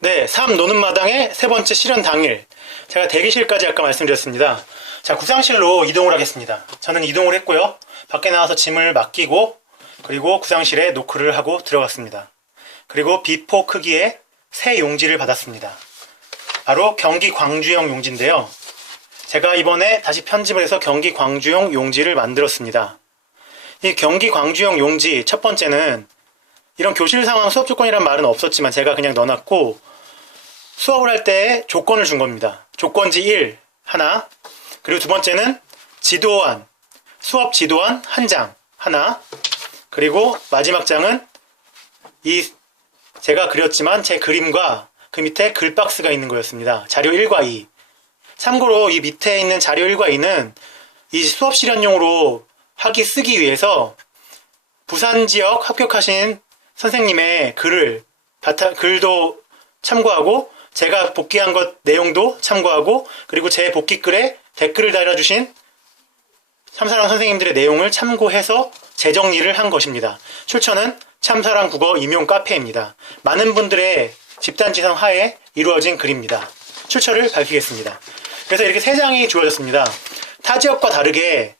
네, 3 노는 마당의 세 번째 실현 당일. 제가 대기실까지 아까 말씀드렸습니다. 자, 구상실로 이동을 하겠습니다. 저는 이동을 했고요. 밖에 나와서 짐을 맡기고, 그리고 구상실에 노크를 하고 들어갔습니다. 그리고 B4 크기의 새 용지를 받았습니다. 바로 경기 광주형 용지인데요. 제가 이번에 다시 편집을 해서 경기 광주형 용지를 만들었습니다. 이 경기 광주형 용지 첫 번째는 이런 교실 상황 수업 조건이란 말은 없었지만 제가 그냥 넣어놨고, 수업을 할 때 조건을 준 겁니다. 조건지 1 하나, 그리고 두 번째는 지도안, 수업 지도안 한 장 하나, 그리고 마지막 장은 이 제가 그렸지만 제 그림과 그 밑에 글박스가 있는 거였습니다. 자료 1과 2. 참고로 이 밑에 있는 자료 1과 2는 이 수업 실현용으로 쓰기 위해서 부산 지역 합격하신 선생님의 글도 참고하고, 제가 복귀한 것 내용도 참고하고, 그리고 제 복귀 글에 댓글을 달아주신 참사랑 선생님들의 내용을 참고해서 재정리를 한 것입니다. 출처는 참사랑 국어 임용 카페입니다. 많은 분들의 집단지성 하에 이루어진 글입니다. 출처를 밝히겠습니다. 그래서 이렇게 세 장이 주어졌습니다. 타 지역과 다르게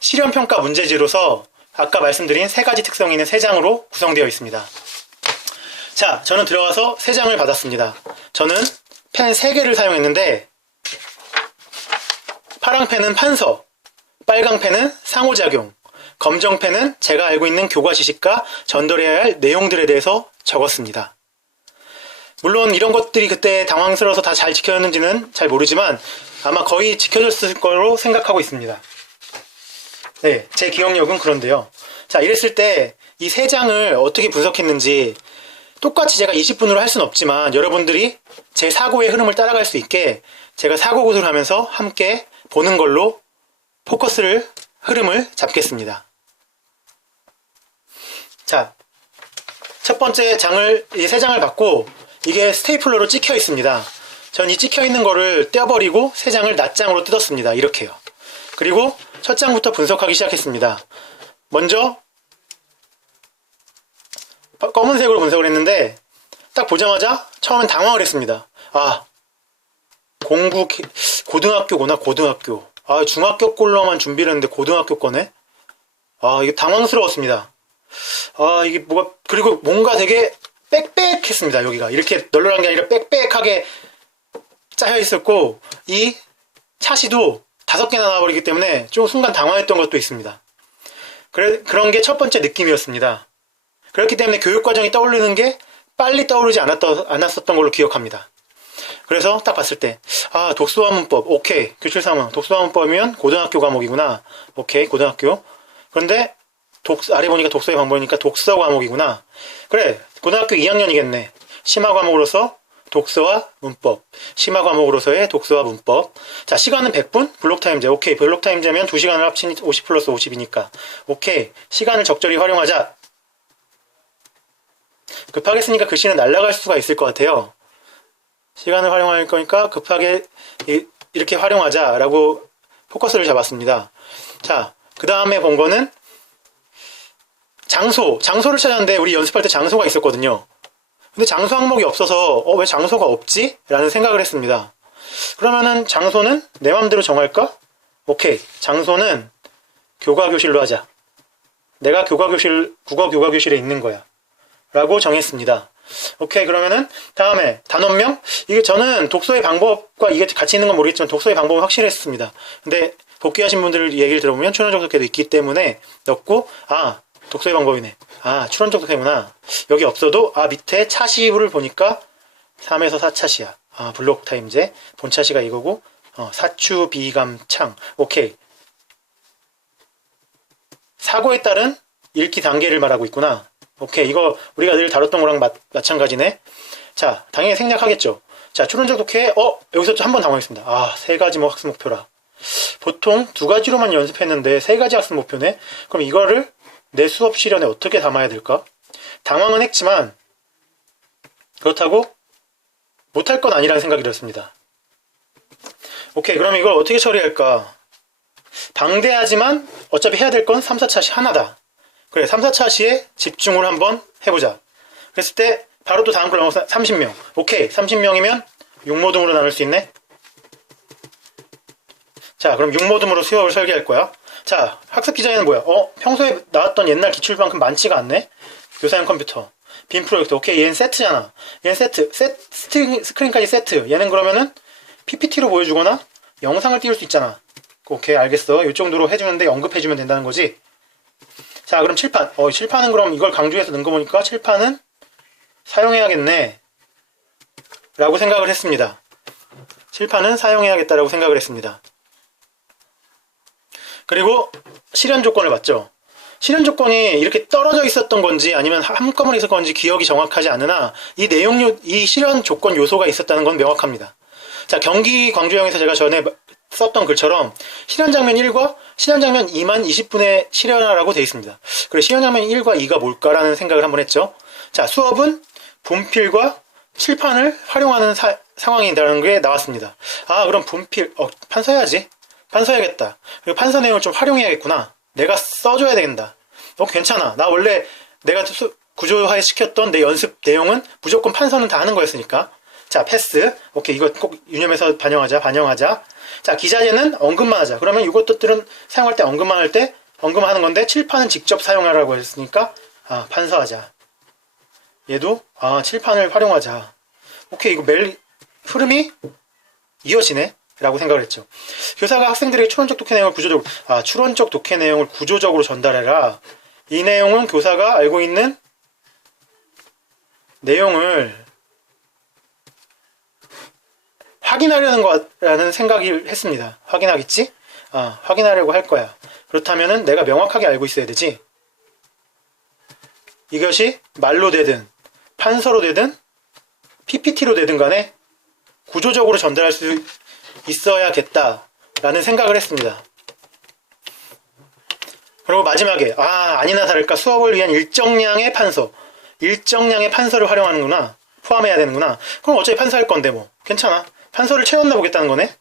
실현평가 문제지로서 아까 말씀드린 세 가지 특성이 있는 세 장으로 구성되어 있습니다. 자, 저는 들어가서 세 장을 받았습니다. 저는 펜 3개를 사용했는데, 파랑 펜은 판서, 빨강 펜은 상호작용, 검정 펜은 제가 알고 있는 교과 지식과 전달해야 할 내용들에 대해서 적었습니다. 물론 이런 것들이 그때 당황스러워서 다 잘 지켜졌는지는 잘 모르지만 아마 거의 지켜졌을 거로 생각하고 있습니다. 네, 제 기억력은 그런데요. 자, 이랬을 때 이 세 장을 어떻게 분석했는지 똑같이 제가 20분으로 할 수는 없지만 여러분들이 제 사고의 흐름을 따라갈 수 있게 제가 사고 구술을 하면서 함께 보는 걸로 흐름을 잡겠습니다. 자, 첫 번째 장을, 이 세 장을 받고 이게 스테이플러로 찍혀 있습니다. 전 이 찍혀 있는 거를 떼어버리고 세 장을 낱장으로 뜯었습니다. 이렇게요. 그리고 첫 장부터 분석하기 시작했습니다. 먼저 검은색으로 분석을 했는데 딱 보자마자 처음엔 당황을 했습니다. 아, 고등학교구나. 고등학교. 아, 중학교 걸로만 준비를 했는데 고등학교 거네. 아, 이게 당황스러웠습니다. 아, 이게 그리고 뭔가 되게 빽빽했습니다. 여기가 이렇게 널널한 게 아니라 빽빽하게 짜여 있었고, 이 차시도 5개나 나와버리기 때문에 좀 순간 당황했던 것도 있습니다. 그런 게 첫 번째 느낌이었습니다. 그렇기 때문에 교육과정이 떠오르는 게 빨리 떠오르지 않았었던 걸로 기억합니다. 그래서 딱 봤을 때, 아, 독서와 문법, 오케이. 교실 상황, 독서와 문법이면 고등학교 과목이구나. 오케이, 고등학교. 그런데 아래 보니까 독서의 방법이니까 독서 과목이구나. 그래, 고등학교 2학년이겠네. 심화 과목으로서 독서와 문법, 심화 과목으로서의 독서와 문법. 자, 시간은 100분? 블록타임제. 오케이, 블록타임제면 2시간을 합친 50 플러스 50이니까 오케이, 시간을 적절히 활용하자. 급하게 쓰니까 글씨는 날아갈 수가 있을 것 같아요. 시간을 활용할 거니까 급하게 이렇게 활용하자라고 포커스를 잡았습니다. 자, 그 다음에 본 거는 장소를 찾았는데 우리 연습할 때 장소가 있었거든요. 근데 장소 항목이 없어서 왜 장소가 없지? 라는 생각을 했습니다. 그러면은 장소는 내 맘대로 정할까? 오케이, 장소는 교과교실로 하자. 내가 국어 교과교실에 있는 거야 라고 정했습니다. 오케이, 그러면은 다음에 단원명? 이게 저는 독서의 방법과 이게 같이 있는 건 모르겠지만 독서의 방법은 확실했습니다. 근데 복귀하신 분들 얘기를 들어보면 출원적독해도 있기 때문에 넣고, 아, 독서의 방법이네. 아, 출원적독해구나. 여기 없어도, 아, 밑에 차시를 보니까 3에서 4차시야. 아, 블록타임제. 본차시가 이거고, 사추, 비감, 창. 오케이. 사고에 따른 읽기 단계를 말하고 있구나. 오케이, 이거 우리가 늘 다뤘던 거랑 마찬가지네. 자, 당연히 생략하겠죠. 자, 추론적 독해. 여기서 한 번 당황했습니다. 아, 3가지 학습 목표라. 보통 2가지로만 연습했는데 3가지 학습 목표네. 그럼 이거를 내 수업 실현에 어떻게 담아야 될까? 당황은 했지만 그렇다고 못할 건 아니라는 생각이 들었습니다. 오케이, 그럼 이걸 어떻게 처리할까? 방대하지만 어차피 해야 될 건 3, 4차시 하나다. 그래, 3, 4차시에 집중을 한번 해보자. 그랬을 때 바로 또 다음 걸 넘어서 30명. 오케이. 30명이면 6모둠으로 나눌 수 있네. 자, 그럼 6모둠으로 수업을 설계할 거야. 자, 학습 디자인은 뭐야? 평소에 나왔던 옛날 기출만큼 많지가 않네? 교사용 컴퓨터. 빔 프로젝트. 오케이, 얘는 세트잖아. 얘는 세트. 스크린까지 세트. 얘는 그러면은 PPT로 보여주거나 영상을 띄울 수 있잖아. 오케이, 알겠어. 이 정도로 해주는데 언급해주면 된다는 거지. 자, 그럼 칠판. 칠판은 그럼 이걸 강조해서 넣은 거 보니까 칠판은 사용해야겠네. 라고 생각을 했습니다. 칠판은 사용해야겠다라고 생각을 했습니다. 그리고 실현 조건을 봤죠. 실현 조건이 이렇게 떨어져 있었던 건지 아니면 한꺼번에 있었던 건지 기억이 정확하지 않으나 이 실현 조건 요소가 있었다는 건 명확합니다. 자, 경기 광주형에서 제가 전에 썼던 글처럼 실현 장면 1과 실현 장면 2만 20분에 실현하라고 되어 있습니다. 그래, 실현 장면 1과 2가 뭘까라는 생각을 한번 했죠. 자, 수업은 분필과 칠판을 활용하는 상황이라는 게 나왔습니다. 아, 그럼 분필, 판 써야지. 판 써야겠다. 그리고 판서 내용을 좀 활용해야겠구나. 내가 써줘야 되겠다. 괜찮아. 나 원래 내가 구조화에 시켰던 내 연습 내용은 무조건 판서는 다 하는 거였으니까. 자, 패스. 오케이, 이거 꼭 유념해서 반영하자. 자, 기자재는 언급만 하자. 그러면 이것들은 사용할 때 언급하는 건데, 칠판은 직접 사용하라고 했으니까, 판서하자. 얘도, 칠판을 활용하자. 오케이, 이거 흐름이 이어지네? 라고 생각을 했죠. 교사가 학생들에게 추론적 독해 내용을 구조적으로 전달해라. 이 내용은 교사가 알고 있는 내용을 확인하려는 거라는 생각을 했습니다. 확인하겠지? 확인하려고 할 거야. 그렇다면은 내가 명확하게 알고 있어야 되지. 이것이 말로 되든 판서로 되든 PPT로 되든 간에 구조적으로 전달할 수 있어야겠다라는 생각을 했습니다. 그리고 마지막에 아니나 다를까 수업을 위한 일정량의 판서를 활용하는구나. 포함해야 되는구나. 그럼 어차피 판서할 건데 뭐 괜찮아. 판서를 채웠나 보겠다는 거네.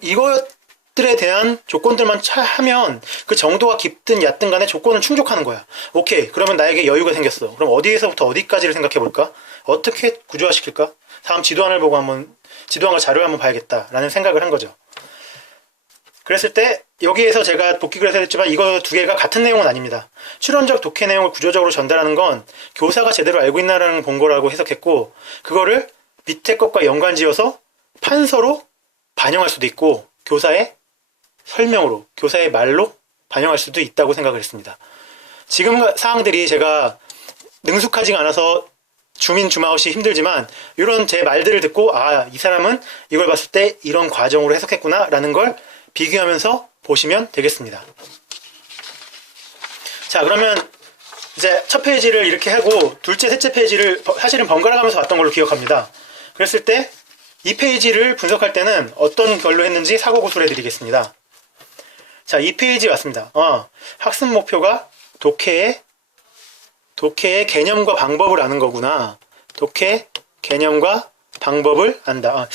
이것들에 대한 조건들만 하면 그 정도가 깊든 얕든 간에 조건을 충족하는 거야. 오케이, 그러면 나에게 여유가 생겼어. 그럼 어디에서부터 어디까지를 생각해 볼까? 어떻게 구조화시킬까? 다음 지도안을 보고 지도안과 자료를 한번 봐야겠다라는 생각을 한 거죠. 그랬을 때 여기에서 제가 복귀글에서 했지만 이거 두 개가 같은 내용은 아닙니다. 추론적 독해 내용을 구조적으로 전달하는 건 교사가 제대로 알고 있나라는 본 거라고 해석했고, 그거를 밑에 것과 연관지어서 판서로 반영할 수도 있고 교사의 설명으로, 교사의 말로 반영할 수도 있다고 생각을 했습니다. 지금 사항들이 제가 능숙하지가 않아서 주마웃이 힘들지만 이런 제 말들을 듣고 이 사람은 이걸 봤을 때 이런 과정으로 해석했구나 라는 걸 비교하면서 보시면 되겠습니다. 자, 그러면 이제 첫 페이지를 이렇게 하고 둘째, 셋째 페이지를 사실은 번갈아 가면서 봤던 걸로 기억합니다. 그랬을 때 이 페이지를 분석할 때는 어떤 걸로 했는지 사고구술해 드리겠습니다. 자, 이 페이지 왔습니다. 학습 목표가 독해의 개념과 방법을 아는 거구나. 독해 개념과 방법을 안다.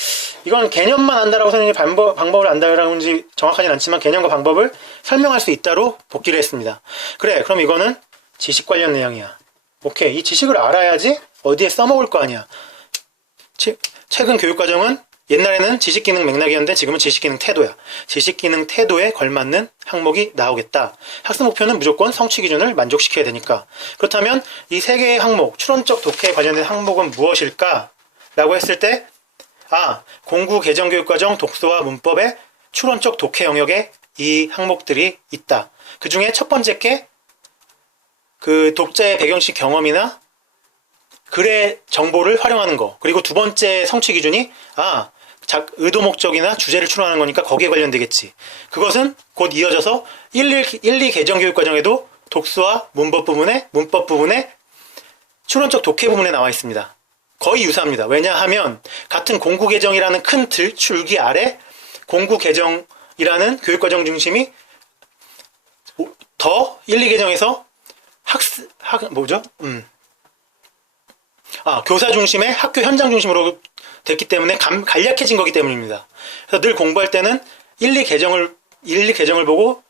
이건 개념만 안다라고 설명해 방법을 안다라는지 정확하진 않지만 개념과 방법을 설명할 수 있다로 복기를 했습니다. 그래, 그럼 이거는 지식 관련 내용이야. 오케이, 이 지식을 알아야지 어디에 써먹을 거 아니야. 최근 교육과정은 옛날에는 지식기능 맥락이었는데 지금은 지식기능 태도야. 지식기능 태도에 걸맞는 항목이 나오겠다. 학습 목표는 무조건 성취 기준을 만족시켜야 되니까. 그렇다면 이 세 개의 항목, 추론적 독해에 관련된 항목은 무엇일까? 라고 했을 때 공구 개정교육과정 독서와 문법의 추론적 독해 영역에 이 항목들이 있다. 그 중에 첫 번째 게 그 독자의 배경식 경험이나 글의 정보를 활용하는 거. 그리고 두 번째 성취 기준이 의도 목적이나 주제를 추론하는 거니까 거기에 관련되겠지. 그것은 곧 이어져서 1, 2 개정교육과정에도 독서와 문법 부분에 추론적 독해 부분에 나와 있습니다. 거의 유사합니다. 왜냐하면 같은 공구 개정이라는 큰 줄기 아래 공구 개정이라는 교육과정 중심이 더 1, 2 개정에서 교사 중심의 학교 현장 중심으로 됐기 때문에 간략해진 거기 때문입니다. 그래서 늘 공부할 때는 1, 2 개정을 보고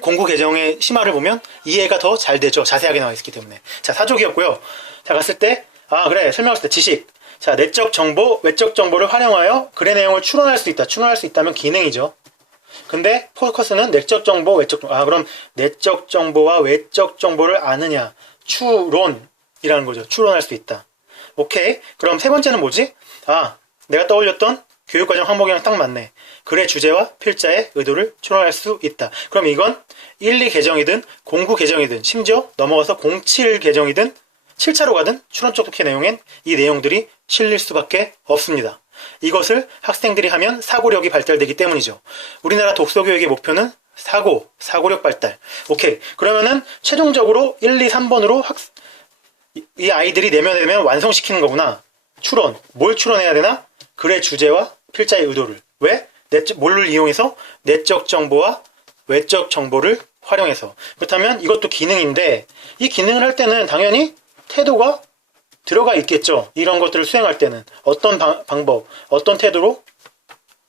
공구 계정의 심화를 보면 이해가 더 잘 되죠. 자세하게 나와 있기 때문에. 자, 사족이었고요. 자, 갔을 때, 그래. 설명했을 때 지식. 자, 내적 정보, 외적 정보를 활용하여 글의 내용을 추론할 수 있다. 추론할 수 있다면 기능이죠. 근데 포커스는 내적 정보, 외적 정보. 그럼 내적 정보와 외적 정보를 아느냐. 추론이라는 거죠. 추론할 수 있다. 오케이. 그럼 세 번째는 뭐지? 내가 떠올렸던 교육과정 항목이랑 딱 맞네. 글의 주제와 필자의 의도를 추론할 수 있다. 그럼 이건 1, 2 계정이든 09 계정이든 심지어 넘어가서 07 계정이든 7차로 가든 추론적 독해 내용엔 이 내용들이 실릴 수밖에 없습니다. 이것을 학생들이 하면 사고력이 발달되기 때문이죠. 우리나라 독서교육의 목표는 사고력 발달. 오케이. 그러면은 최종적으로 1, 2, 3번으로 이 아이들이 내면 완성시키는 거구나. 추론. 뭘 추론해야 되나? 글의 주제와 필자의 의도를. 왜? 뭘를 이용해서? 내적 정보와 외적 정보를 활용해서. 그렇다면 이것도 기능인데 이 기능을 할 때는 당연히 태도가 들어가 있겠죠. 이런 것들을 수행할 때는 어떤 방법, 어떤 태도로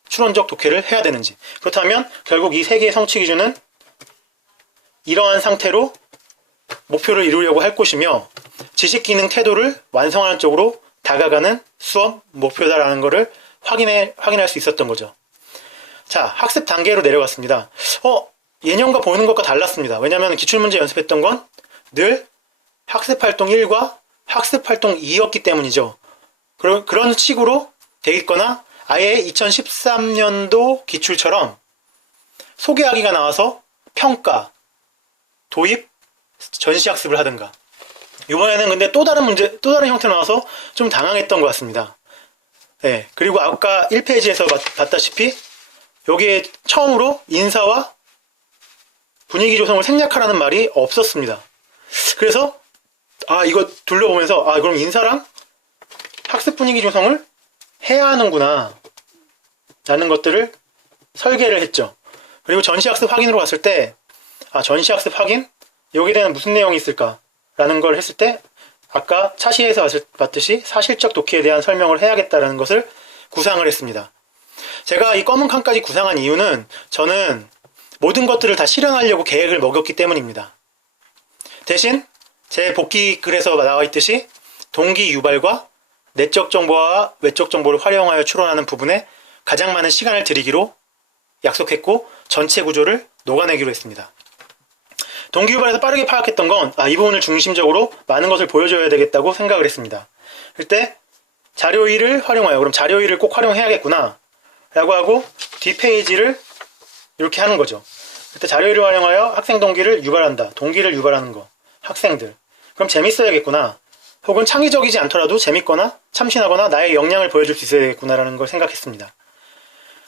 추론적 독해를 해야 되는지. 그렇다면 결국 이 세 개의 성취 기준은 이러한 상태로 목표를 이루려고 할 것이며 지식 기능 태도를 완성하는 쪽으로 다가가는 수업 목표다라는 것을 확인할 수 있었던 거죠. 자, 학습 단계로 내려갔습니다. 예년과 보는 것과 달랐습니다. 왜냐하면 기출문제 연습했던 건 늘 학습활동 1과 학습활동 2였기 때문이죠. 그런 식으로 돼 있거나 아예 2013년도 기출처럼 소개하기가 나와서 평가, 도입, 전시학습을 하든가. 이번에는 근데 또 다른 형태로 나와서 좀 당황했던 것 같습니다. 네, 그리고 아까 1페이지에서 봤다시피 여기에 처음으로 인사와 분위기 조성을 생략하라는 말이 없었습니다. 그래서 이거 둘러보면서 그럼 인사랑 학습 분위기 조성을 해야 하는구나 라는 것들을 설계를 했죠. 그리고 전시학습 확인으로 갔을 때 전시학습 확인? 여기에 대한 무슨 내용이 있을까? 라는 걸 했을 때 아까 차시에서 봤듯이 사실적 독해에 대한 설명을 해야겠다라는 것을 구상을 했습니다. 제가 이 검은 칸까지 구상한 이유는 저는 모든 것들을 다 실현하려고 계획을 먹였기 때문입니다. 대신 제 복귀 글에서 나와 있듯이 동기 유발과 내적 정보와 외적 정보를 활용하여 추론하는 부분에 가장 많은 시간을 들이기로 약속했고 전체 구조를 녹아내기로 했습니다. 동기 유발에서 빠르게 파악했던 건 이 부분을 중심적으로 많은 것을 보여줘야 되겠다고 생각을 했습니다. 그때 자료 1을 활용하여 그럼 자료 1을 꼭 활용해야겠구나 라고 하고 뒷페이지를 이렇게 하는 거죠. 그때 자료 1을 활용하여 학생 동기를 유발한다. 동기를 유발하는 거. 학생들. 그럼 재밌어야겠구나. 혹은 창의적이지 않더라도 재밌거나 참신하거나 나의 역량을 보여줄 수 있어야겠구나라는 걸 생각했습니다.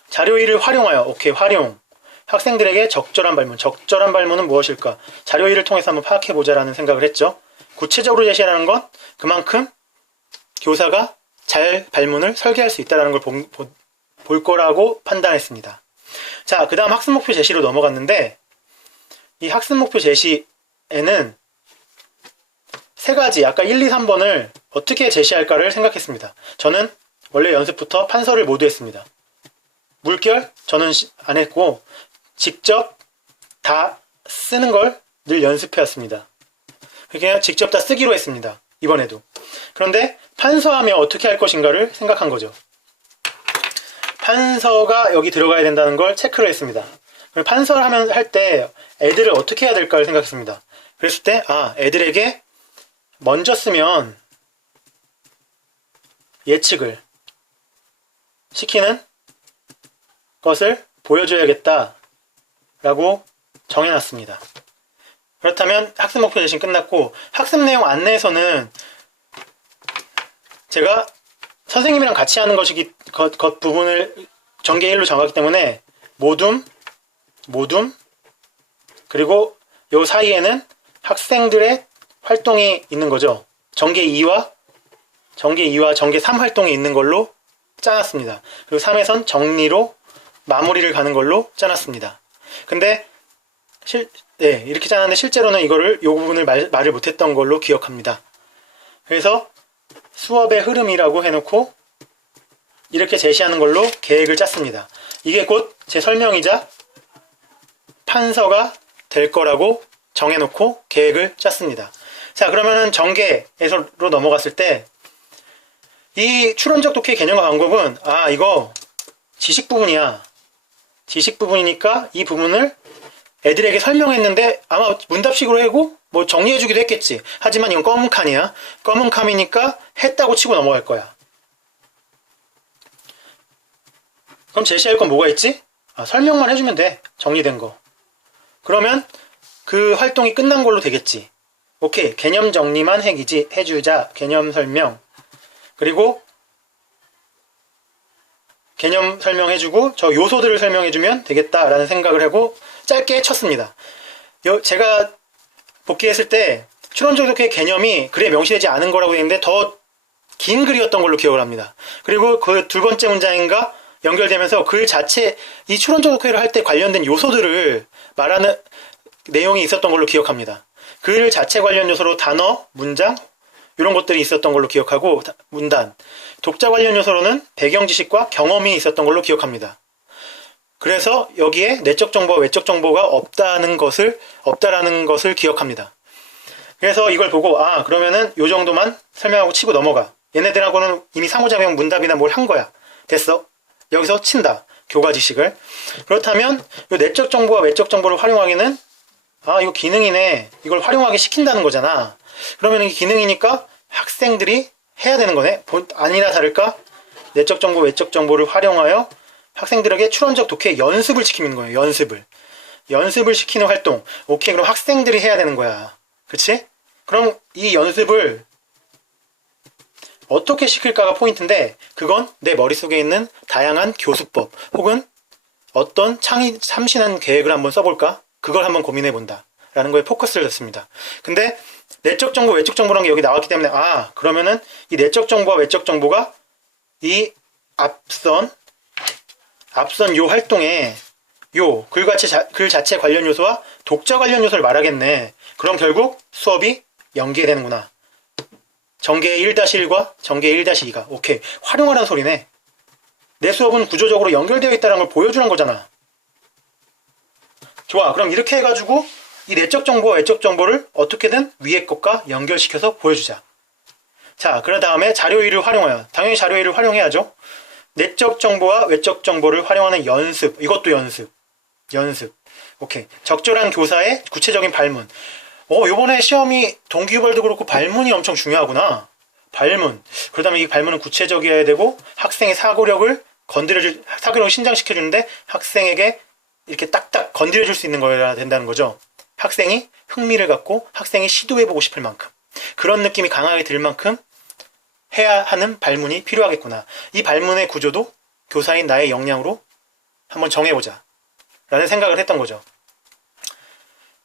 자료 1을 활용하여. 오케이, 활용. 학생들에게 적절한 발문. 적절한 발문은 무엇일까? 자료 1을 통해서 한번 파악해보자라는 생각을 했죠. 구체적으로 제시하는 건 그만큼 교사가 잘 발문을 설계할 수 있다는 걸 볼 거라고 판단했습니다. 자, 그 다음 학습 목표 제시로 넘어갔는데 이 학습 목표 제시에는 세 가지, 아까 1, 2, 3번을 어떻게 제시할까를 생각했습니다. 저는 원래 연습부터 판서를 모두 했습니다. 물결 저는 안 했고 직접 다 쓰는 걸 늘 연습해왔습니다. 그냥 직접 다 쓰기로 했습니다. 이번에도. 그런데 판서하면 어떻게 할 것인가를 생각한 거죠. 판서가 여기 들어가야 된다는 걸 체크를 했습니다. 판서를 할 때 애들을 어떻게 해야 될까를 생각했습니다. 그랬을 때 애들에게 먼저 쓰면 예측을 시키는 것을 보여줘야겠다 라고 정해놨습니다. 그렇다면 학습 목표 제시는 끝났고 학습 내용 안내에서는 제가 선생님이랑 같이 하는 것 부분을 전개 1로 정하기 때문에 모둠 그리고 요 사이에는 학생들의 활동이 있는 거죠. 전개 2와 전개 3 활동이 있는 걸로 짜놨습니다. 그리고 3에선 정리로 마무리를 가는 걸로 짜놨습니다. 근데 이렇게 짜놨는데 실제로는 요 부분을 말을 못했던 걸로 기억합니다. 그래서 수업의 흐름이라고 해놓고 이렇게 제시하는 걸로 계획을 짰습니다. 이게 곧 제 설명이자 판서가 될 거라고 정해놓고 계획을 짰습니다. 자, 그러면은 전개에서로 넘어갔을 때 이 추론적 독해 개념과 방법은 이거 지식 부분이야. 지식 부분이니까 이 부분을 애들에게 설명했는데 아마 문답식으로 하고 뭐 정리해주기도 했겠지. 하지만 이건 검은 칸이야. 검은 칸이니까 했다고 치고 넘어갈 거야. 그럼 제시할 건 뭐가 있지? 설명만 해주면 돼. 정리된 거. 그러면 그 활동이 끝난 걸로 되겠지. 오케이. 개념 정리만 해주자. 개념 설명. 그리고 개념 설명해주고 저 요소들을 설명해주면 되겠다라는 생각을 하고 짧게 쳤습니다. 제가 복귀했을 때 추론적 독해의 개념이 글에 명시되지 않은 거라고 했는데 더 긴 글이었던 걸로 기억을 합니다. 그리고 그 두 번째 문장인가 연결되면서 글 자체 이 추론적 독해를 할 때 관련된 요소들을 말하는 내용이 있었던 걸로 기억합니다. 글 자체 관련 요소로 단어, 문장 이런 것들이 있었던 걸로 기억하고 문단, 독자 관련 요소로는 배경 지식과 경험이 있었던 걸로 기억합니다. 그래서 여기에 내적 정보와 외적 정보가 없다라는 것을 기억합니다. 그래서 이걸 보고 그러면은 요 정도만 설명하고 치고 넘어가. 얘네들하고는 이미 상호작용 문답이나 뭘 한 거야. 됐어. 여기서 친다. 교과 지식을. 그렇다면 요 내적 정보와 외적 정보를 활용하기는 이거 기능이네. 이걸 활용하게 시킨다는 거잖아. 그러면 이게 기능이니까 학생들이 해야 되는 거네. 아니나 다를까 내적 정보, 외적 정보를 활용하여 학생들에게 추론적 독해 연습을 시키는 거예요. 연습을 시키는 활동. 오케이, 그럼 학생들이 해야 되는 거야. 그치? 그럼 이 연습을 어떻게 시킬까가 포인트인데 그건 내 머릿속에 있는 다양한 교수법 혹은 어떤 참신한 계획을 한번 써볼까? 그걸 한번 고민해본다 라는 거에 포커스를 뒀습니다. 근데 내적 정보, 외적 정보라는 게 여기 나왔기 때문에 그러면은 이 내적 정보와 외적 정보가 이 앞선 요 활동에 요 글 자체 관련 요소와 독자 관련 요소를 말하겠네. 그럼 결국 수업이 연계되는구나. 전개 1-1과 전개 1-2가 오케이. 활용하라는 소리네. 내 수업은 구조적으로 연결되어 있다는 걸 보여주는 거잖아. 좋아. 그럼 이렇게 해가지고 이 내적 정보와 외적 정보를 어떻게든 위에 것과 연결시켜서 보여주자. 자, 그런 다음에 자료 1을 활용하여. 당연히 자료 1을 활용해야죠. 내적 정보와 외적 정보를 활용하는 연습. 이것도 연습. 오케이. 적절한 교사의 구체적인 발문. 요번에 시험이 동기유발도 그렇고 발문이 엄청 중요하구나. 발문. 그러다면 이 발문은 구체적이어야 되고 학생의 사고력을 신장시켜주는데 학생에게 이렇게 딱딱 건드려줄 수 있는 거여야 된다는 거죠. 학생이 흥미를 갖고 학생이 시도해보고 싶을 만큼 그런 느낌이 강하게 들 만큼 해야 하는 발문이 필요하겠구나. 이 발문의 구조도 교사인 나의 역량으로 한번 정해보자 라는 생각을 했던 거죠.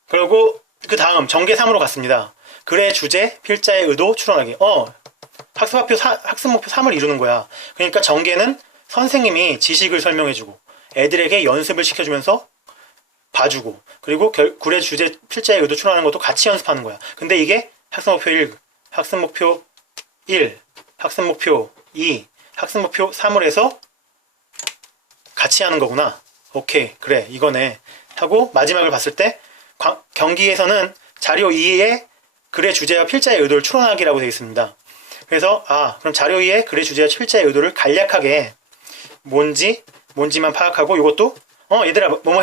그리고 그 다음 전개 3으로 갔습니다. 글의 주제, 필자의 의도, 추론하기. 학습 목표 3을 이루는 거야. 그러니까 전개는 선생님이 지식을 설명해주고 애들에게 연습을 시켜주면서 봐주고 그리고 글의 주제, 필자의 의도, 추론하는 것도 같이 연습하는 거야. 근데 이게 학습 목표 1, 학습 목표 1, 학습 목표 2, 학습 목표 3을 해서 같이 하는 거구나. 오케이, 그래, 이거네 하고 마지막을 봤을 때 경기에서는 자료 2에 글의 주제와 필자의 의도를 추론하기라고 되어 있습니다. 그래서 그럼 자료 2에 글의 주제와 필자의 의도를 간략하게 뭔지만 파악하고 이것도 얘들아 뭐뭐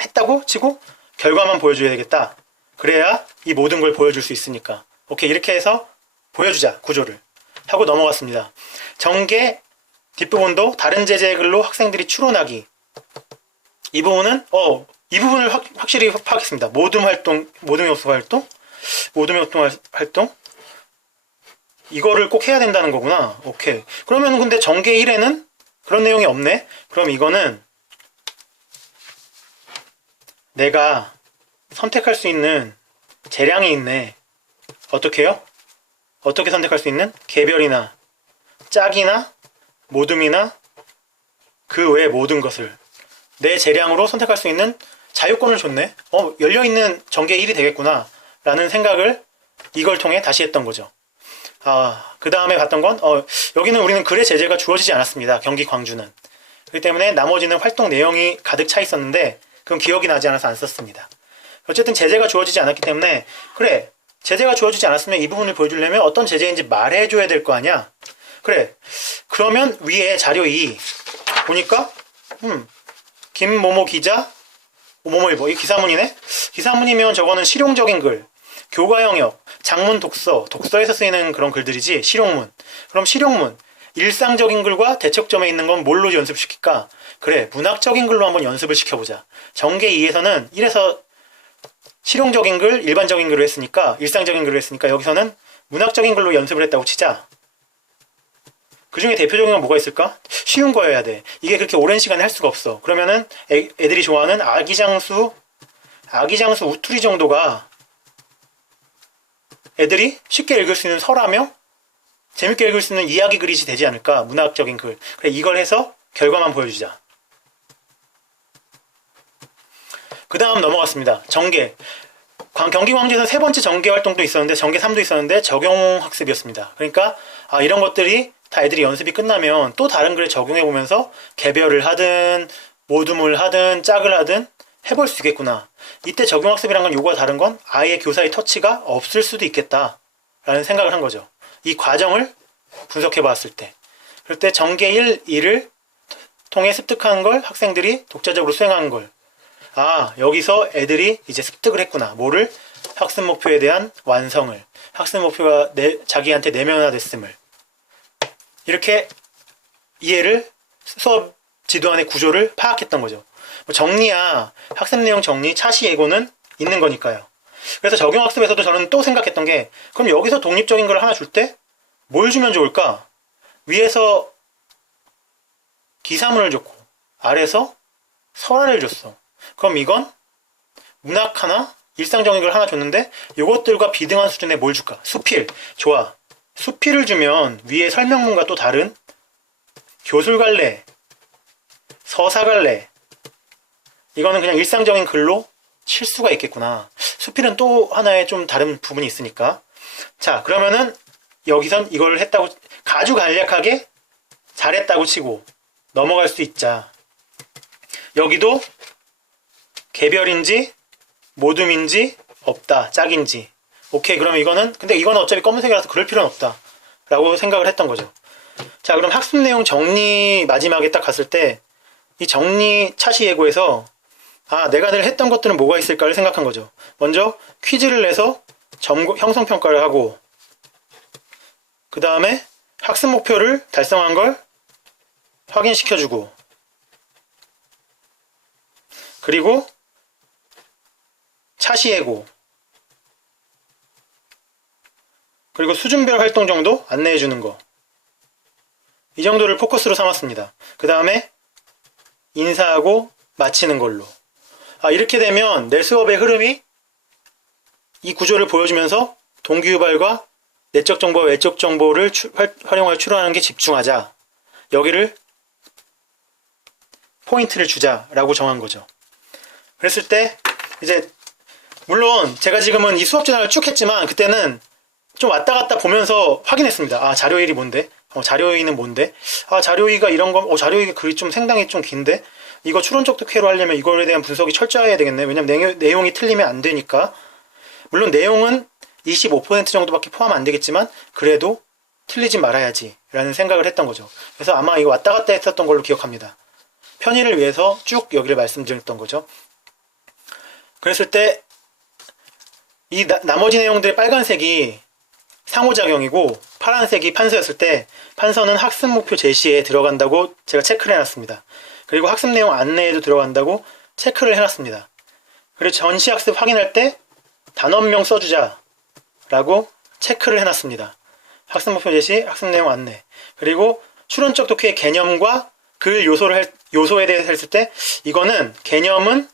했다고 치고 결과만 보여줘야 되겠다. 그래야 이 모든 걸 보여줄 수 있으니까. 오케이, 이렇게 해서 보여주자. 구조를 하고 넘어갔습니다. 전개 뒷부분도 다른 제재의 글로 학생들이 추론하기. 이 부분은 이 부분을 확실히 파악했습니다. 모둠 요소 활동 이거를 꼭 해야 된다는 거구나. 오케이. 그러면 근데 전개 1에는 그런 내용이 없네. 그럼 이거는 내가 선택할 수 있는 재량이 있네. 어떻게 해요? 어떻게 선택할 수 있는? 개별이나 짝이나 모둠이나 그 외의 모든 것을 내 재량으로 선택할 수 있는 자유권을 줬네. 열려있는 전개 1이 되겠구나 라는 생각을 이걸 통해 다시 했던 거죠. 그 다음에 봤던 건 여기는 우리는 글의 제재가 주어지지 않았습니다. 경기 광주는. 그렇기 때문에 나머지는 활동 내용이 가득 차 있었는데 그건 기억이 나지 않아서 안 썼습니다. 어쨌든 제재가 주어지지 않았기 때문에 그래 제재가 주어지지 않았으면 이 부분을 보여주려면 어떤 제재인지 말해줘야 될 거 아니야. 그래 그러면 위에 자료 2 보니까 김모모 기자 모모일보 이 기사문이네. 기사문이면 저거는 실용적인 글 교과 영역 장문 독서에서 쓰이는 그런 글들이지 실용문. 그럼 실용문 일상적인 글과 대척점에 있는 건 뭘로 연습시킬까? 그래 문학적인 글로 한번 연습을 시켜보자. 정계 2에서는 1에서 실용적인 글, 일반적인 글을 했으니까 일상적인 글을 했으니까 여기서는 문학적인 글로 연습을 했다고 치자. 그 중에 대표적인 건 뭐가 있을까? 쉬운 거여야 돼. 이게 그렇게 오랜 시간에 할 수가 없어. 그러면은 애들이 좋아하는 아기장수 우투리 정도가 애들이 쉽게 읽을 수 있는 설화며 재밌게 읽을 수 있는 이야기 글이 되지 않을까? 문학적인 글. 그래 이걸 해서 결과만 보여주자. 그 다음 넘어갔습니다. 정계. 경기광주에서는 세 번째 정계 활동도 있었는데 정계 3도 있었는데 적용학습이었습니다. 그러니까 이런 것들이 다 애들이 연습이 끝나면 또 다른 글에 적용해보면서 개별을 하든 모둠을 하든 짝을 하든 해볼 수 있겠구나. 이때 적용학습이란 건 요거와 다른 건 아예 교사의 터치가 없을 수도 있겠다 라는 생각을 한 거죠. 이 과정을 분석해 봤을 때 그럴 때 정계 1, 2를 통해 습득한 걸 학생들이 독자적으로 수행하는 걸 여기서 애들이 이제 습득을 했구나. 뭐를? 학습 목표에 대한 완성을 학습 목표가 자기한테 내면화됐음을 이렇게 이해를 수업 지도 안의 구조를 파악했던 거죠. 정리야 학습 내용 정리 차시 예고는 있는 거니까요. 그래서 적용학습에서도 저는 또 생각했던 게 그럼 여기서 독립적인 걸 하나 줄 때 뭘 주면 좋을까? 위에서 기사문을 줬고 아래에서 설화를 줬어. 그럼 이건 문학 하나 일상적인 걸 하나 줬는데 이것들과 비등한 수준의 뭘 줄까? 수필. 좋아. 수필을 주면 위에 설명문과 또 다른 교술갈래 서사갈래 이거는 그냥 일상적인 글로 칠 수가 있겠구나. 수필은 또 하나의 좀 다른 부분이 있으니까. 자 그러면은 여기선 이걸 했다고 아주 간략하게 잘했다고 치고 넘어갈 수 있자. 여기도 개별인지 모둠인지 없다 짝인지 오케이. 그러면 이거는 근데 이거는 어차피 검은색이라서 그럴 필요는 없다 라고 생각을 했던 거죠. 자 그럼 학습 내용 정리 마지막에 딱 갔을 때 이 정리 차시 예고에서 내가 늘 했던 것들은 뭐가 있을까를 생각한 거죠. 먼저 퀴즈를 내서 형성평가를 하고 그 다음에 학습 목표를 달성한 걸 확인시켜주고 그리고 차시 예고 그리고 수준별 활동 정도 안내해주는 거 이 정도를 포커스로 삼았습니다. 그 다음에 인사하고 마치는 걸로 이렇게 되면 내 수업의 흐름이 이 구조를 보여주면서 동기유발과 내적 정보와 외적 정보를 활용하여 추론하는 게 집중하자. 여기를 포인트를 주자라고 정한 거죠. 그랬을 때 이제 물론 제가 지금은 이 수업 진학을 쭉 했지만 그때는 좀 왔다 갔다 보면서 확인했습니다. 자료 1이 뭔데? 자료 2는 뭔데? 자료 2가 이런 거, 자료 2가 글이 좀 상당히 좀 긴데? 이거 추론적 특혜로 하려면 이거에 대한 분석이 철저해야 되겠네. 왜냐면 내용이 틀리면 안 되니까. 물론 내용은 25% 정도밖에 포함 안 되겠지만 그래도 틀리지 말아야지 라는 생각을 했던 거죠. 그래서 아마 이거 왔다 갔다 했었던 걸로 기억합니다. 편의를 위해서 쭉 여기를 말씀드렸던 거죠. 그랬을 때 이 나머지 내용들의 빨간색이 상호작용이고 파란색이 판서였을 때 판서는 학습 목표 제시에 들어간다고 제가 체크를 해놨습니다. 그리고 학습 내용 안내에도 들어간다고 체크를 해놨습니다. 그리고 전시학습 확인할 때 단원명 써주자 라고 체크를 해놨습니다. 학습 목표 제시, 학습 내용 안내. 그리고 추론적 독해의 개념과 글 요소에 대해서 했을 때 이거는 개념은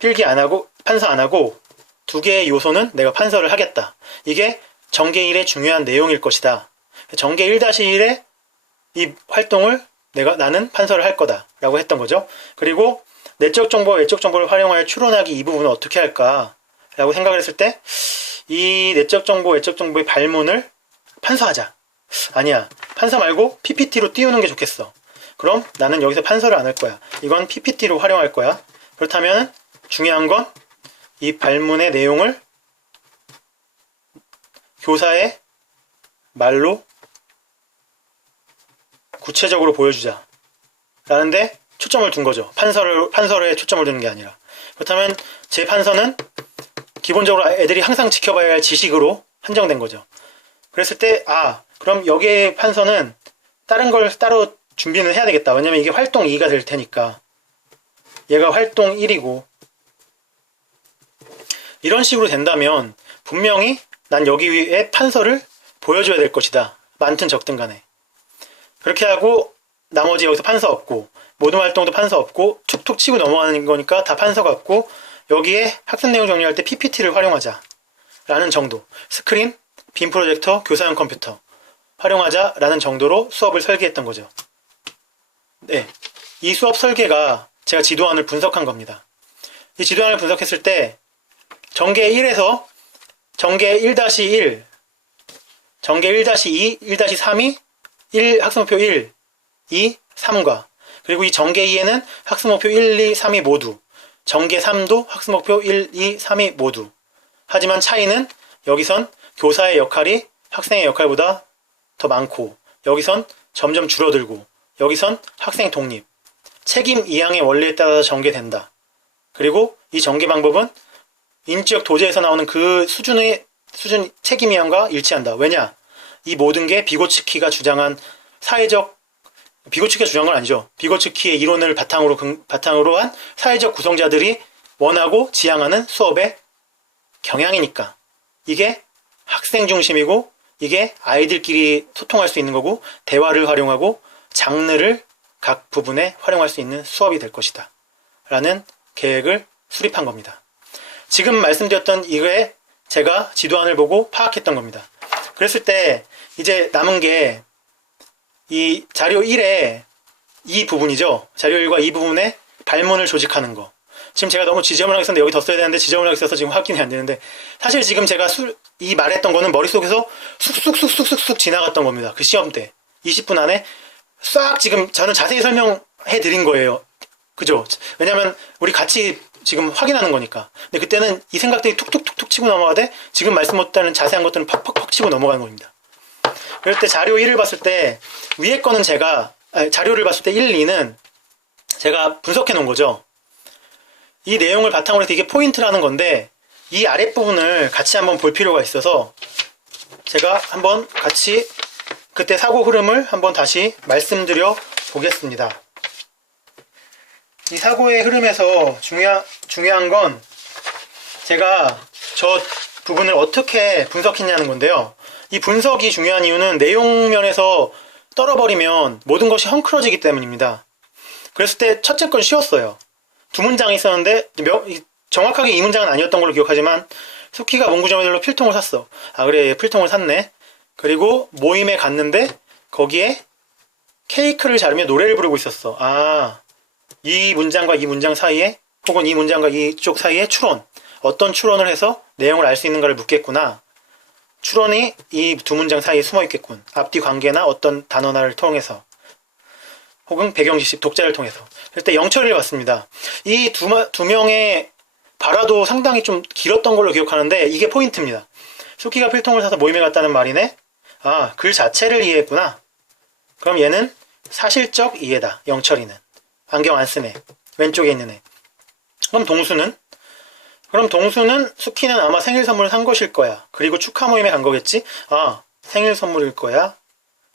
필기 안 하고 판서 안 하고 두 개의 요소는 내가 판서를 하겠다. 이게 정계 1의 중요한 내용일 것이다. 정계 1-1의 이 활동을 나는 판서를 할 거다 라고 했던 거죠. 그리고 내적 정보와 외적 정보를 활용하여 추론하기 이 부분은 어떻게 할까 라고 생각을 했을 때 이 내적 정보, 외적 정보의 발문을 판서하자. 아니야. 판서 말고 PPT로 띄우는 게 좋겠어. 그럼 나는 여기서 판서를 안 할 거야. 이건 PPT로 활용할 거야. 그렇다면 중요한 건 이 발문의 내용을 교사의 말로 구체적으로 보여주자 라는데 초점을 둔 거죠. 판서에 초점을 두는 게 아니라. 그렇다면 제 판서는 기본적으로 애들이 항상 지켜봐야 할 지식으로 한정된 거죠. 그랬을 때 그럼 여기에 판서는 다른 걸 따로 준비는 해야 되겠다. 왜냐면 이게 활동 2가 될 테니까. 얘가 활동 1이고 이런 식으로 된다면 분명히 난 여기 위에 판서를 보여줘야 될 것이다. 많든 적든 간에. 그렇게 하고 나머지 여기서 판서 없고 모든 활동도 판서 없고 툭툭 치고 넘어가는 거니까 다 판서가 없고 여기에 학습 내용 정리할 때 PPT를 활용하자 라는 정도. 스크린, 빔 프로젝터, 교사용 컴퓨터 활용하자 라는 정도로 수업을 설계했던 거죠. 네, 이 수업 설계가 제가 지도안을 분석한 겁니다. 이 지도안을 분석했을 때 전개 1에서 전개 1-1, 전개 1-2, 1-3이 1 학습목표 1, 2, 3과 그리고 이 전개 2에는 학습목표 1, 2, 3이 모두 전개 3도 학습목표 1, 2, 3이 모두. 하지만 차이는 여기선 교사의 역할이 학생의 역할보다 더 많고 여기선 점점 줄어들고 여기선 학생 독립, 책임 이양의 원리에 따라서 전개된다. 그리고 이 전개 방법은 인지적 도제에서 나오는 그 수준 책임 이양과 일치한다. 왜냐? 이 모든 게 비고츠키가 주장한 비고츠키가 주장한 건 아니죠. 비고츠키의 이론을 바탕으로 한 사회적 구성자들이 원하고 지향하는 수업의 경향이니까. 이게 학생 중심이고 이게 아이들끼리 소통할 수 있는 거고 대화를 활용하고 장르를 각 부분에 활용할 수 있는 수업이 될 것이다. 라는 계획을 수립한 겁니다. 지금 말씀드렸던 이거에 제가 지도안을 보고 파악했던 겁니다. 그랬을 때 이제 남은 게 이 자료 1의 이 부분이죠. 자료 1과 이 부분에 발문을 조직하는 거. 지금 제가 너무 지저분하게 썼는데 여기 더 써야 되는데 지저분하게 써서 지금 확인이 안 되는데 사실 지금 제가 이 말했던 거는 머릿속에서 쑥쑥 지나갔던 겁니다. 그 시험 때 20분 안에 싹 지금 저는 자세히 설명해 드린 거예요. 그죠? 왜냐면 우리 같이 지금 확인하는 거니까. 근데 그때는 이 생각들이 툭툭툭툭 치고 넘어가되 지금 말씀 못하는 자세한 것들은 팍팍팍 치고 넘어가는 겁니다. 그럴 때 자료 1을 봤을 때 위에 거는 자료를 봤을 때 1, 2는 제가 분석해 놓은 거죠. 이 내용을 바탕으로 해서 이게 포인트라는 건데 이 아랫부분을 같이 한번 볼 필요가 있어서 제가 한번 같이 그때 사고 흐름을 한번 다시 말씀드려 보겠습니다. 이 사고의 흐름에서 중요한 건 제가 저 부분을 어떻게 분석했냐는 건데요. 이 분석이 중요한 이유는 내용면에서 떨어버리면 모든 것이 헝클어지기 때문입니다. 그랬을 때 첫째 건 쉬웠어요. 두 문장이 있었는데 정확하게 이 문장은 아니었던 걸로 기억하지만 수키가 문구점들로 필통을 샀어. 그래, 필통을 샀네. 그리고 모임에 갔는데 거기에 케이크를 자르며 노래를 부르고 있었어. 이 문장과 이 문장 사이에 혹은 이 문장과 이쪽 사이에 추론, 어떤 추론을 해서 내용을 알 수 있는가를 묻겠구나. 추론이 이 두 문장 사이에 숨어 있겠군. 앞뒤 관계나 어떤 단어나를 통해서 혹은 배경지식, 독자를 통해서. 그럴 때 영철이를 봤습니다. 이 두 명의 발화도 상당히 좀 길었던 걸로 기억하는데 이게 포인트입니다. 수키가 필통을 사서 모임에 갔다는 말이네. 글 자체를 이해했구나. 그럼 얘는 사실적 이해다. 영철이는. 안경 안 쓰네. 왼쪽에 있는 애. 그럼 동수는 수키는 아마 생일 선물을 산 것일 거야. 그리고 축하 모임에 간 거겠지? 생일 선물일 거야.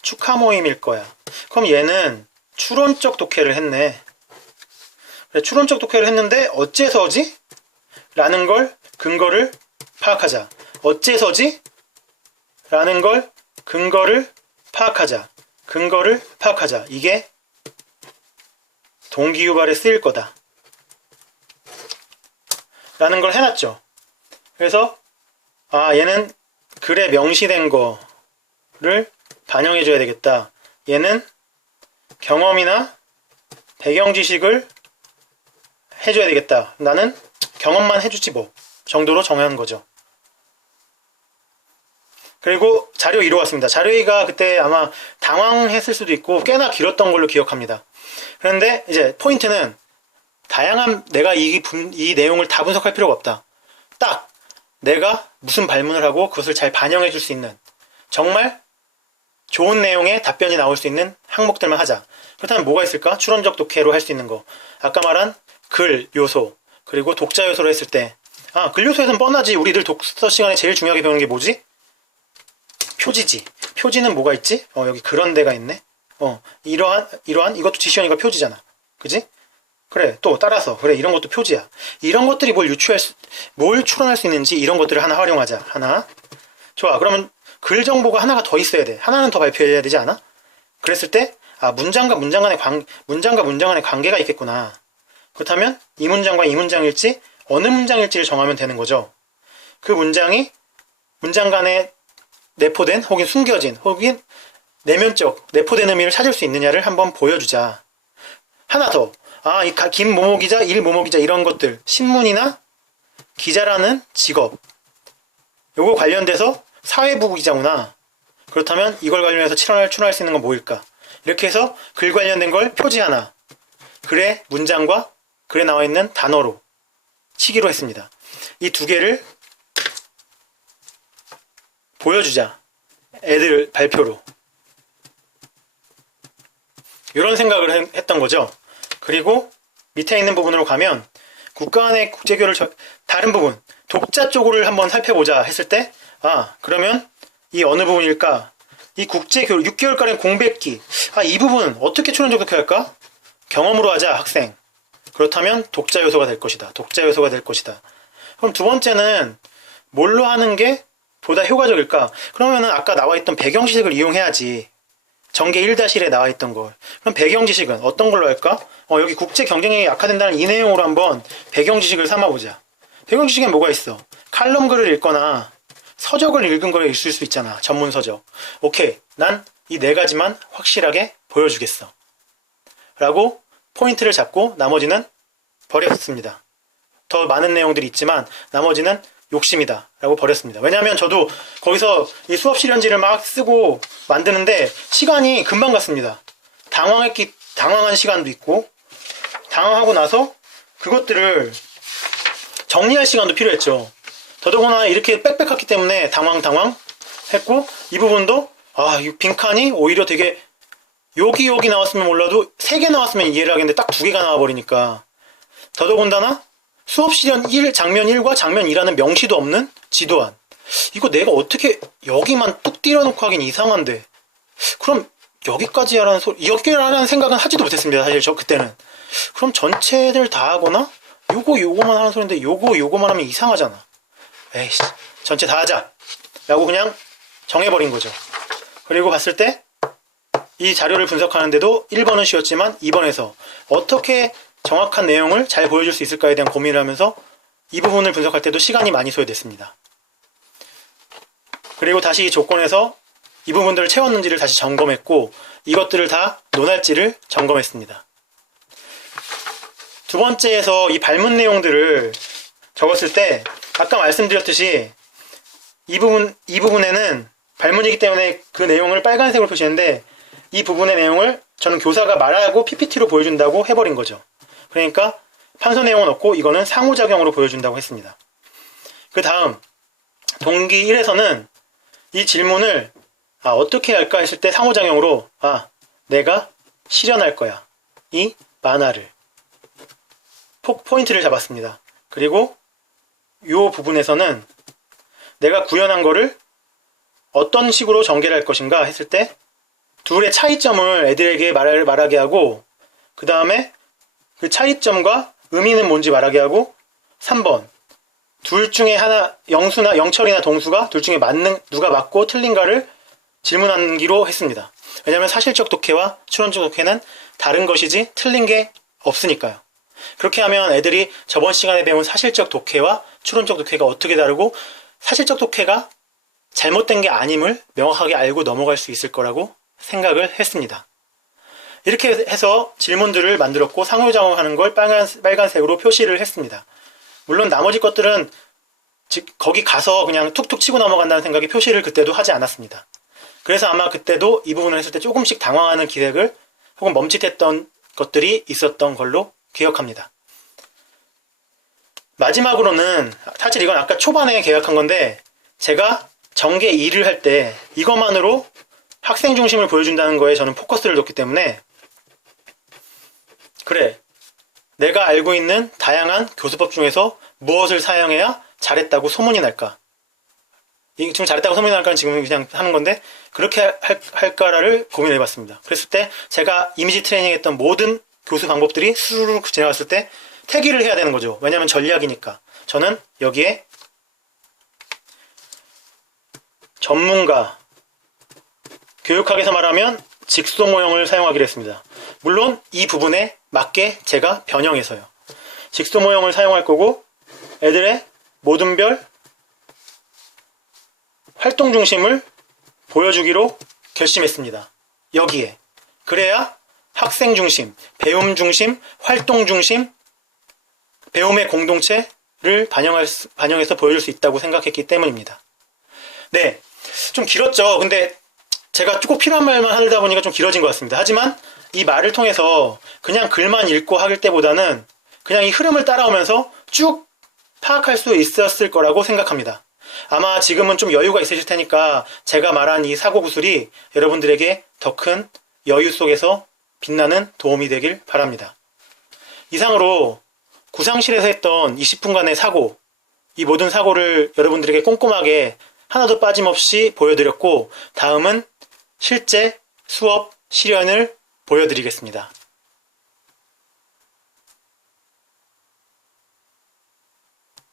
축하 모임일 거야. 그럼 얘는 추론적 독해를 했네. 그래, 추론적 독해를 했는데 어째서지? 라는 걸 근거를 파악하자. 어째서지? 라는 걸 근거를 파악하자. 이게 동기유발에 쓰일 거다. 라는 걸 해놨죠. 그래서 얘는 글에 명시된 거를 반영해줘야 되겠다. 얘는 경험이나 배경 지식을 해줘야 되겠다. 나는 경험만 해주지 뭐 정도로 정한 거죠. 그리고 자료 2로 왔습니다. 자료 2가 그때 아마 당황했을 수도 있고 꽤나 길었던 걸로 기억합니다. 그런데 이제 포인트는 다양한 내가 이 내용을 다 분석할 필요가 없다. 딱 내가 무슨 발문을 하고 그것을 잘 반영해 줄 수 있는 정말 좋은 내용의 답변이 나올 수 있는 항목들만 하자. 그렇다면 뭐가 있을까? 추론적 독해로 할 수 있는 거. 아까 말한 글 요소, 그리고 독자 요소로 했을 때, 글 요소에서는 뻔하지. 우리들 독서 시간에 제일 중요하게 배우는 게 뭐지? 표지지. 표지는 뭐가 있지? 여기 그런 데가 있네. 이러한 이것도 지시어니까 표지잖아. 그지? 그래, 또 따라서 그래, 이런 것도 표지야. 이런 것들이 뭘 추론할 수 있는지 이런 것들을 하나 활용하자. 하나. 좋아. 그러면 글 정보가 하나가 더 있어야 돼. 하나는 더 발표해야 되지 않아? 그랬을 때 문장과 문장 간의 관계가 있겠구나. 그렇다면 이 문장과 이 문장일지 어느 문장일지를 정하면 되는 거죠. 그 문장이 문장 간에 내포된 혹은 숨겨진 혹은 내면적 내포된 의미를 찾을 수 있느냐를 한번 보여주자. 하나 더. 이 김모모 기자, 일모모 기자 이런 것들, 신문이나 기자라는 직업, 요거 관련돼서 사회부 기자구나. 그렇다면 이걸 관련해서 추론할 수 있는 건 뭐일까? 이렇게 해서 글 관련된 걸 표지 하나, 글의 문장과 글에 나와 있는 단어로 치기로 했습니다. 이 두 개를 보여주자. 애들 발표로. 이런 생각을 했던 거죠. 그리고 밑에 있는 부분으로 가면 국가 간의 국제교류를 다른 부분, 독자 쪽을 한번 살펴보자 했을 때 그러면 이 어느 부분일까? 이 국제교류 6개월간의 공백기. 이 부분 어떻게 추론적 독해할까? 경험으로 하자, 학생. 그렇다면 독자 요소가 될 것이다. 독자 요소가 될 것이다. 그럼 두 번째는 뭘로 하는 게 보다 효과적일까? 그러면은 아까 나와 있던 배경 지식을 이용해야지. 전개 1-1에 나와 있던 걸. 그럼 배경 지식은 어떤 걸로 할까? 여기 국제 경쟁이 약화된다는 이 내용으로 한번 배경 지식을 삼아보자. 배경 지식엔 뭐가 있어? 칼럼 글을 읽거나 서적을 읽은 걸 있을 수 있잖아. 전문 서적. 오케이. 난 이 네 가지만 확실하게 보여주겠어. 라고 포인트를 잡고 나머지는 버렸습니다. 더 많은 내용들이 있지만 나머지는 욕심이다 라고 버렸습니다. 왜냐하면 저도 거기서 이 수업 실현지를 막 쓰고 만드는데 시간이 금방 갔습니다. 당황한 시간도 있고 당황하고 나서 그것들을 정리할 시간도 필요했죠. 더더구나 이렇게 빽빽했기 때문에 당황했고, 이 부분도 이 빈칸이 오히려 되게 여기 나왔으면 몰라도 3개 나왔으면 이해를 하겠는데 딱 2개가 나와버리니까, 더더군다나 수업 실현 1, 장면 1과 장면 2라는 명시도 없는 지도안. 이거 내가 어떻게 여기만 뚝 띄워놓고 하긴 이상한데, 그럼 여기까지 하라는 여기라는 생각은 하지도 못했습니다. 사실 저 그때는. 그럼 전체를 다 하거나 요거만 하는 소리인데 요거만 하면 이상하잖아. 에이씨, 전체 다 하자 라고 그냥 정해버린 거죠. 그리고 봤을 때 이 자료를 분석하는데도 1번은 쉬웠지만 2번에서 어떻게 정확한 내용을 잘 보여줄 수 있을까에 대한 고민을 하면서 이 부분을 분석할 때도 시간이 많이 소요됐습니다. 그리고 다시 이 조건에서 이 부분들을 채웠는지를 다시 점검했고, 이것들을 다 논할지를 점검했습니다. 두 번째에서 이 발문 내용들을 적었을 때 아까 말씀드렸듯이 이 부분에는 발문이기 때문에 그 내용을 빨간색으로 표시했는데, 이 부분의 내용을 저는 교사가 말하고 PPT로 보여준다고 해버린 거죠. 그러니까 판서 내용은 없고 이거는 상호작용으로 보여준다고 했습니다. 그 다음 동기 1에서는 이 질문을 어떻게 할까 했을 때 상호작용으로 내가 실현할 거야. 이 만화를 포인트를 잡았습니다. 그리고 이 부분에서는 내가 구현한 거를 어떤 식으로 전개를 할 것인가 했을 때 둘의 차이점을 애들에게 말하게 하고, 그 다음에 그 차이점과 의미는 뭔지 말하게 하고, 3번 둘 중에 하나, 영철이나 동수가 둘 중에 누가 맞고 틀린가를 질문하기로 했습니다. 왜냐하면 사실적 독해와 추론적 독해는 다른 것이지 틀린 게 없으니까요. 그렇게 하면 애들이 저번 시간에 배운 사실적 독해와 추론적 독해가 어떻게 다르고 사실적 독해가 잘못된 게 아님을 명확하게 알고 넘어갈 수 있을 거라고 생각을 했습니다. 이렇게 해서 질문들을 만들었고 상호작용하는 걸 빨간색으로 표시를 했습니다. 물론 나머지 것들은 거기 가서 그냥 툭툭 치고 넘어간다는 생각에 표시를 그때도 하지 않았습니다. 그래서 아마 그때도 이 부분을 했을 때 조금씩 당황하는 기색을 혹은 멈칫했던 것들이 있었던 걸로 기억합니다. 마지막으로는 사실 이건 아까 초반에 계약한 건데 제가 전개 2를 할 때 이것만으로 학생 중심을 보여준다는 거에 저는 포커스를 뒀기 때문에 그래 내가 알고 있는 다양한 교수법 중에서 무엇을 사용해야 잘했다고 소문이 날까? 지금 잘했다고 소문이 날까는 지금 그냥 하는 건데 그렇게 할까를 고민해봤습니다. 그랬을 때 제가 이미지 트레이닝했던 모든 교수 방법들이 수르륵 지나갔을 때 태기를 해야 되는 거죠. 왜냐하면 전략이니까. 저는 여기에 전문가, 교육학에서 말하면 직소 모형을 사용하기로 했습니다. 물론 이 부분에 맞게 제가 변형해서요. 직소 모형을 사용할 거고 애들의 모든별 활동 중심을 보여주기로 결심했습니다. 여기에. 그래야 학생 중심, 배움 중심, 활동 중심, 배움의 공동체를 반영해서 보여줄 수 있다고 생각했기 때문입니다. 네, 좀 길었죠. 근데 제가 꼭 필요한 말만 하다 보니까 좀 길어진 것 같습니다. 하지만 이 말을 통해서 그냥 글만 읽고 할 때보다는 그냥 이 흐름을 따라오면서 쭉 파악할 수 있었을 거라고 생각합니다. 아마 지금은 좀 여유가 있으실 테니까 제가 말한 이 사고 구술이 여러분들에게 더 큰 여유 속에서 빛나는 도움이 되길 바랍니다. 이상으로 구상실에서 했던 20분간의 사고, 이 모든 사고를 여러분들에게 꼼꼼하게 하나도 빠짐없이 보여드렸고 다음은 실제 수업 실연을 보여드리겠습니다.